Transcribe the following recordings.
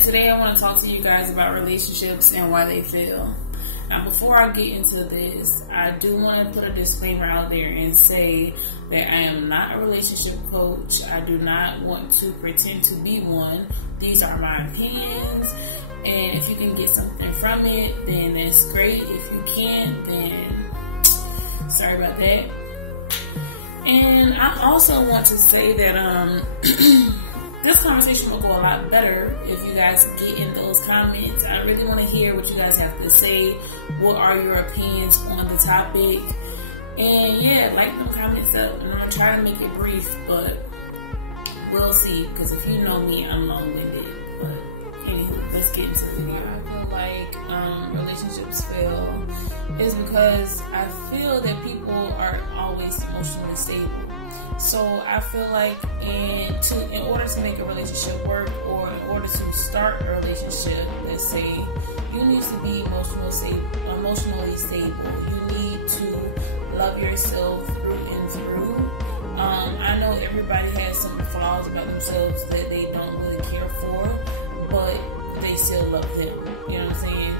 And today I want to talk to you guys about relationships and why they fail. Now, before I get into this, I do want to put a disclaimer out there and say that I am not a relationship coach. I do not want to pretend to be one. These are my opinions, and if you can get something from it, then that's great. If you can't, then sorry about that. And I also want to say that this conversation will go a lot better if you guys get in those comments. I really want to hear what you guys have to say. What are your opinions on the topic? And yeah, like them comments up. And I'm going to try to make it brief, but we'll see. Because if you know me, I'm long-winded. But anyway, let's get into the video. I feel like relationships fail is because I feel that people are always emotionally stable. So I feel like in order to make a relationship work, or in order to start a relationship, let's say, you need to be emotionally stable. You need to love yourself through and through. I know everybody has some flaws about themselves that they don't really care for, but they still love them. You know what I'm saying?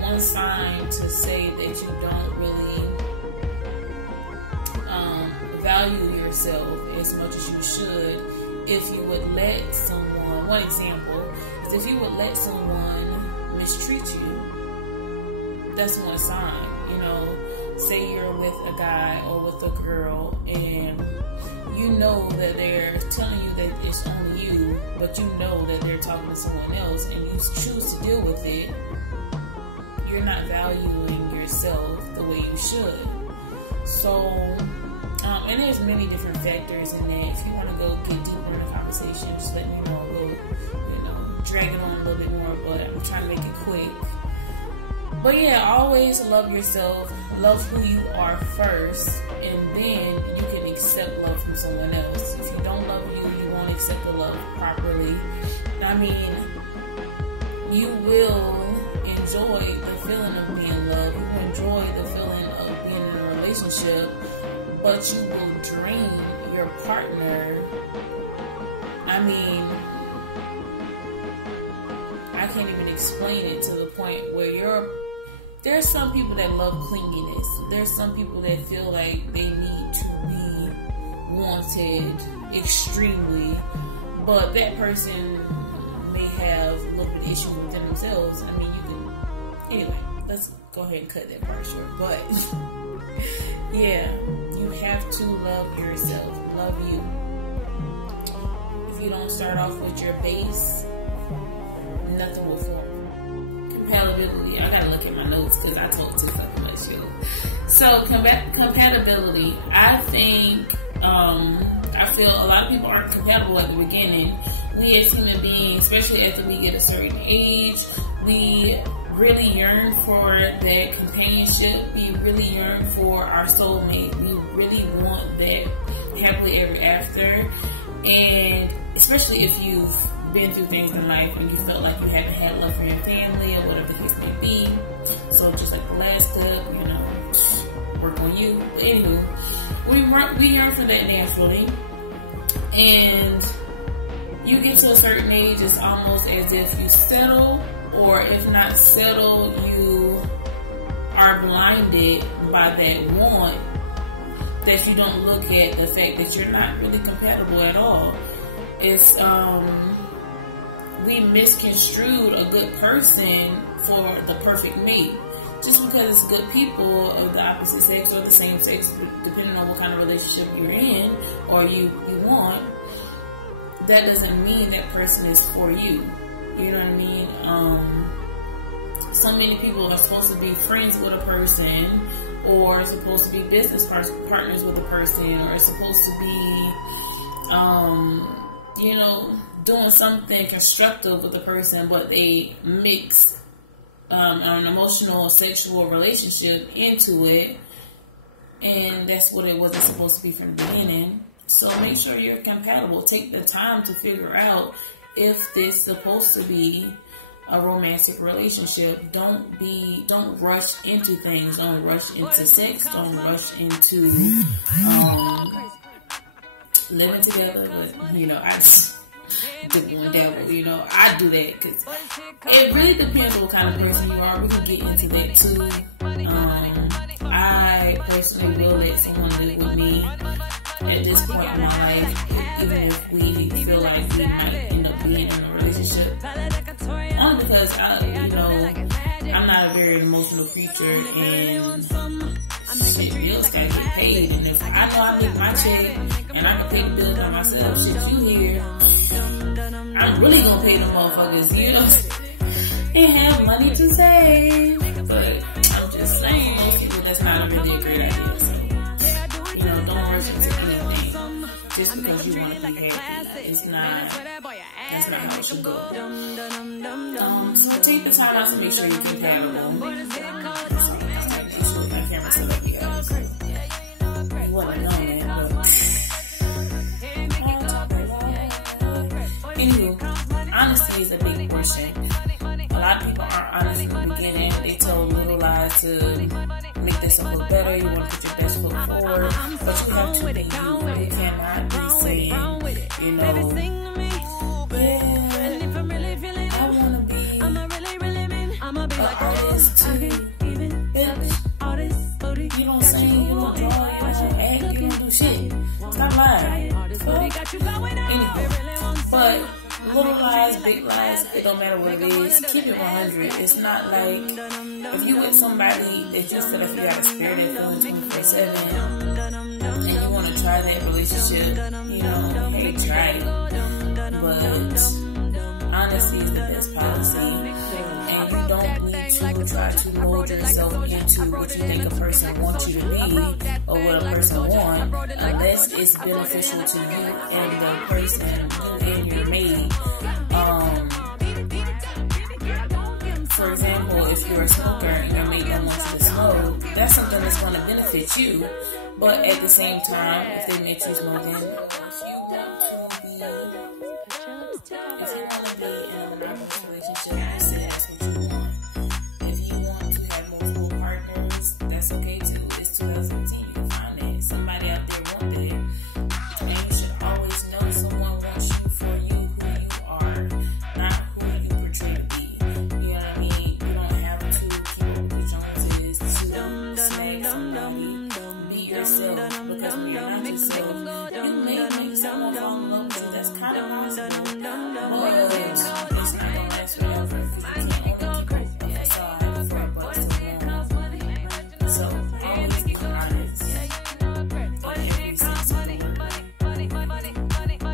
One sign to say that you don't really value yourself as much as you should, if you would let someone, one example is if you would let someone mistreat you. That's one sign. You know, say you're with a guy or with a girl and you know that they're telling you that it's only you, but you know that they're talking to someone else and you choose to deal with it. You're not valuing yourself the way you should. So and there's many different factors in that. If you want to go get deeper in the conversation, just let me know. We'll, drag it on a little bit more, but I'm trying to make it quick. But yeah, always love yourself. Love who you are first, and then you can accept love from someone else. If you don't love you, you won't accept the love properly. I mean, you will enjoy the feeling of being loved. You will enjoy the feeling of being in a relationship, but you will drain your partner. I mean, I can't even explain it to the point where there's some people that love clinginess. There's some people that feel like they need to be wanted extremely, but that person may have a little bit of issue within themselves. I mean, anyway, let's go ahead and cut that part short, but yeah, you have to love yourself. Love you. If you don't start off with your base, nothing will form. Compatibility. I gotta look at my notes because I talk too fucking much, yo. So compatibility. I think I feel a lot of people aren't compatible at the beginning. We as human beings, especially after we get a certain age, we really yearn for that companionship. We really yearn for our soulmate. We really want that happily ever after. And especially if you've been through things in life and you felt like you haven't had love for your family or whatever the case may be. So just like the last step, work on you. But anywho, we yearn for that naturally. And you get to a certain age, it's almost as if you settle. Or if not settle, you are blinded by that want, that you don't look at the fact that you're not really compatible at all. It's we misconstrued a good person for the perfect mate. Just because it's good people of the opposite sex or the same sex, depending on what kind of relationship you're in or you want, that doesn't mean that person is for you. You know what I mean? So many people are supposed to be friends with a person, or supposed to be business partners with a person, or supposed to be, doing something constructive with a person, but they mix an emotional, sexual relationship into it, and that's what it wasn't supposed to be from the beginning. So make sure you're compatible. Take the time to figure out if this is supposed to be a romantic relationship. Don't rush into things. Don't rush into sex. Don't rush into living together. But dibble and dabble, you know. I do that because it really depends on what kind of person you are. We can get into that too. I personally will let someone live with me at this point in my life, even if we feel like we might end up being in a relationship. Only because I'm not a very emotional creature, and shit, bills gotta get paid. And if I know I make my check and I can pay the bills by myself, shit, you here, I'm really gonna pay them motherfuckers, you know, and have money to save. But I'm just saying, most people, that's not really a great idea. So, you know, don't rush into anything just because you want to be happy. It's not. That's not how it should go. So take the time out to make sure you can paddle. Make sure that camera set up here. You wouldn't know that, but anywho, honesty is a big portion. A lot of people aren't honest in the beginning. They tell little lies to make themselves look better. You want to put your best foot forward, but you have to be you. You cannot be saying, you know, yeah, I want to be an artist too, bitch. You don't sing, you don't draw, you don't act, you don't do shit. Stop lying. Anyway, but little lies, big lies, it don't matter what it is. Keep it 100. It's not like if you with somebody that just said if you got a spirit that feels 24/7 and you want to try that relationship, you know, hey, try it. But honesty is the best policy, and you don't need to try to mold yourself into what you think a person wants you to be or what a person wants, unless it's beneficial to you and the person and your mate. For example, if you're a smoker and your mate don't want you to smoke, that's something that's going to benefit you. But at the same time, if they make you smoking, if you want to be in a monogamous relationship, that's what you want. If you want to have multiple partners, that's okay too. It's 2010, you can find it. Somebody out there want that. And you should always know someone wants you for you, who you are, not who you portray to be. You know what I mean? You don't have to keep up with the Joneses to snag somebody. Be yourself, because when you're not yourself, you may make someone fall in love with you. That's kind of possible. But it's not gonna last forever if you can't only keep up a facade for a buck to one. So always be honest. In every sense of the word.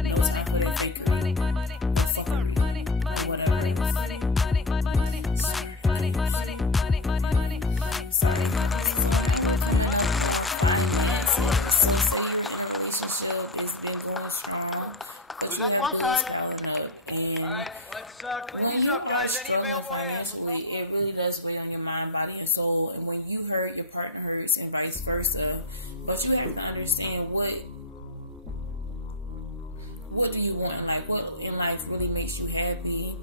No time for that fakery, fuckery, whatever. We got one side. Alright, let's clean these up, guys. Any available hands? It really does weigh on your mind, body, and soul. And when you hurt, your partner hurts, and vice versa. But you have to understand what do you want in life? What in life really makes you happy?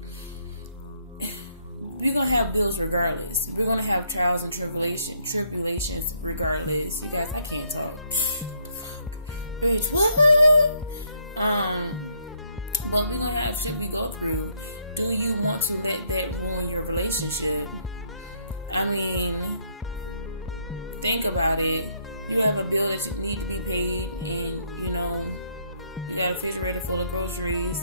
We're gonna have bills regardless. We're gonna have trials and tribulations regardless. You guys, I can't talk. Bitch, what? But we're gonna have shit we go through. Do you want to let that ruin your relationship? I mean, think about it. You have a bill that you need to be paid, and you know, you got a refrigerator full of groceries.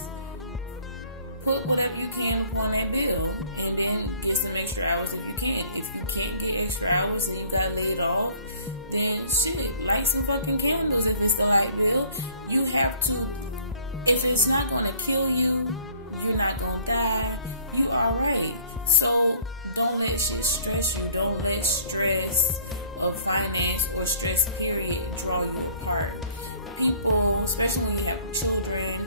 Put whatever you can upon that bill, and then get some extra hours if you can. If you can't get extra hours and you got laid off, then shit, light some fucking candles if it's the light bill. You have to. If it's not going to kill you, you're not going to die, you alright. So don't let shit stress you. Don't let stress of finance or stress period draw you apart. People, especially when you have children,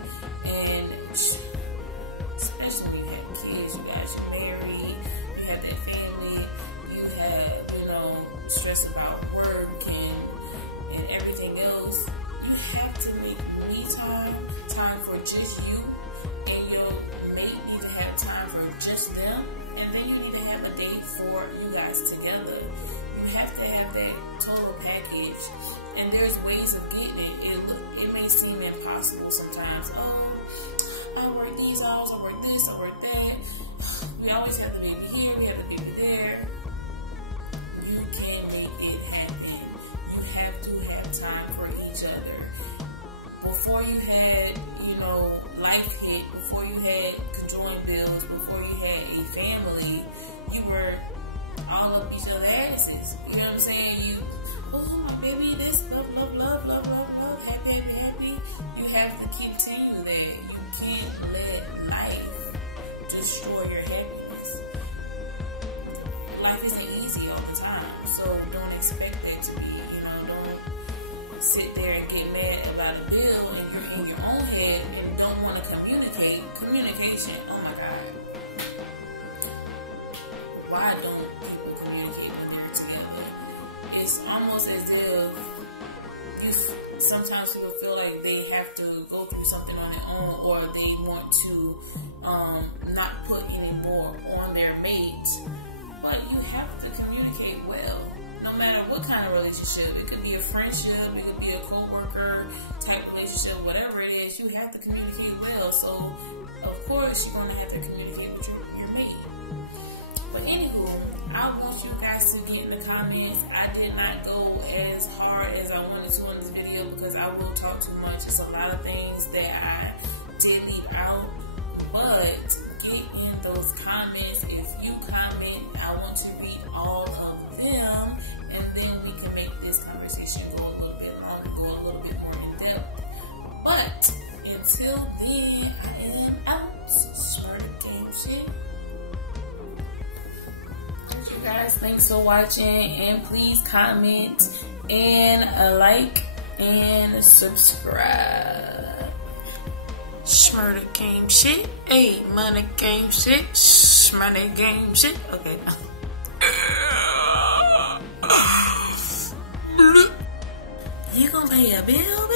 and especially when you have kids, you guys are married, you have that family, you have, you know, stress about work and everything else. You have to make me time for just you, and your mate need to have time for just them, and then you need to have a date for you guys together. You have to have that total package, and there's ways of getting it. It may seem impossible sometimes. Oh, I work these hours, I work this, I work that. We always have the baby here, we have the baby there. You can make it happen. You have to have time for each other. Before you had, life hit, before you had conjoined bills, before you had a family, you were all up each other's asses. You know what I'm saying? My baby, this, love, happy. You have to continue that. You can't let life destroy your happiness. Life isn't easy all the time, so don't expect that to be, don't sit there and get mad about a bill and you're in your own head and don't want to communicate. Communication, oh my God. Why don't people communicate when they're together? It's almost as if sometimes people feel like they have to go through something on their own, or they want to not put any more on their mate. But you have to communicate well, no matter what kind of relationship. It could be a friendship, it could be a co-worker type relationship, whatever it is, you have to communicate well. So, of course, you're going to have to communicate with your mate. But anywho, I want you guys to get in the comments. I did not go as hard as I wanted to in this video because I will talk too much. It's a lot of things that I did leave out. But get in those comments. If you comment, I want to read all of them. And then we can make this conversation go a little bit longer, go a little bit more in depth. But until then, I am out. Smarter game shit. Guys, thanks for watching, and please comment and like and subscribe. Smarter game shit. Hey, money game shit. Money game shit. Okay. You gonna pay a bill?